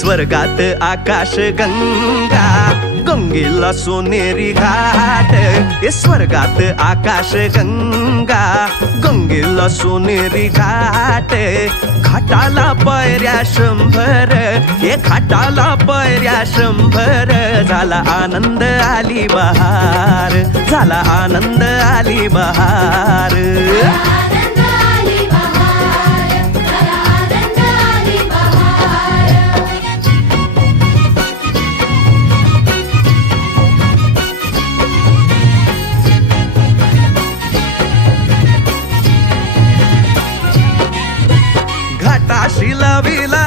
स्वर्गात आकाश गंगा गंगेला सोनेरी घाट हे स्वर्गात आकाश गंगा गंगेला सोनेरी घाट घाटाला पायऱ्या 100 हे घाटाला पायऱ्या 100 झाला आनंद आली बहार झाला आनंद आली बहार घाटाशी लाविला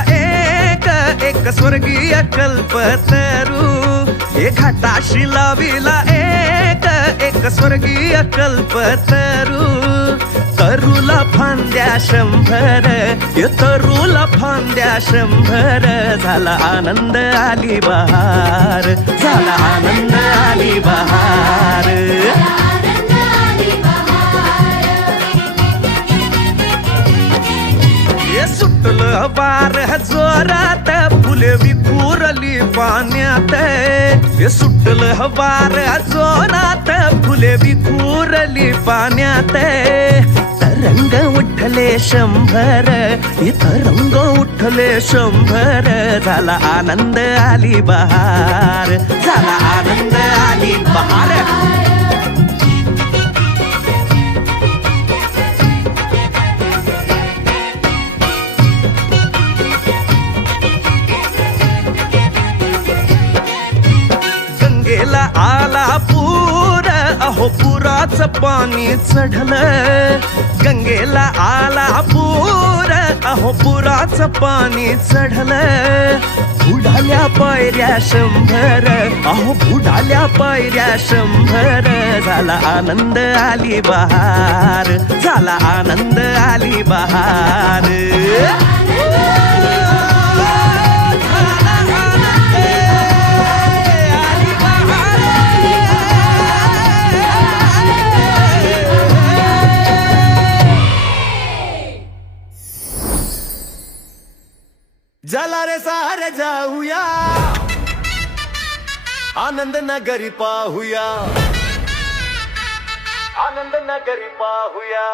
एक स्वर्गीय कल्पतरू हे घाटाशी लाविला एक स्वर्गीय कल्पतरू तरुला फांद्या 100 हे तरुला फांद्या 100 झाला आनंद आली बहार झाला आनंद आली बहार सुटलं वार जोरात फुले विखुरली पाण्यात हे सुटलं वार जोरात फुले विखुरली पाण्यात तरंग उठले 100 हे तरंग उठले 100 झाला आनंद आली बहार झाला आनंद आली बहार आला पूर अहो पुराचं पाणी चढलं गंगेला आला पूर अहो पुराचं पाणी चढलं बुडाल्या पायऱ्या 100 अहो बुडाल्या पायऱ्या 100 झाला आनंद आली बहार झाला आनंद आली बहार चला रे सारे जाऊया आनंद नगरी पाहूया आनंद नगरी पाहूया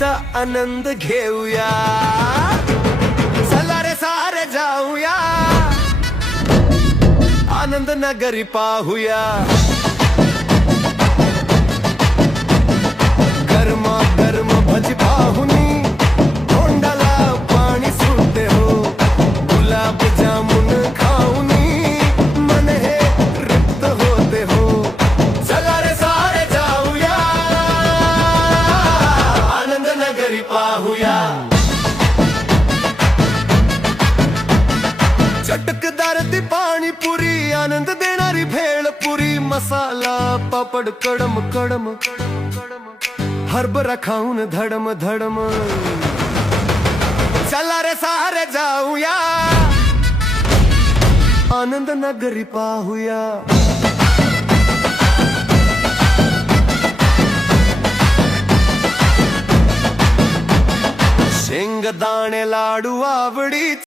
नगरीचा आनंद घेऊया चला रे सारे जाऊया आनंद नगरी पाहूया गरमा गरम भजी पाहुनी तोंडाला पाणी सुटते हो गुलाब जामुन खाऊनी मन हे तृप्त होते हो चला रे सारे जाऊया आनंद नगरी पाहूया चटकदार ती पाणीपुरी आनंद देणारी भेळ पुरी मसाला पापड कडम कडम हरभरा खाऊन धडम धडम चला रे सारे जाऊया आनंद नगरी पाहूया शेंगदाणे लाडू आवडीचे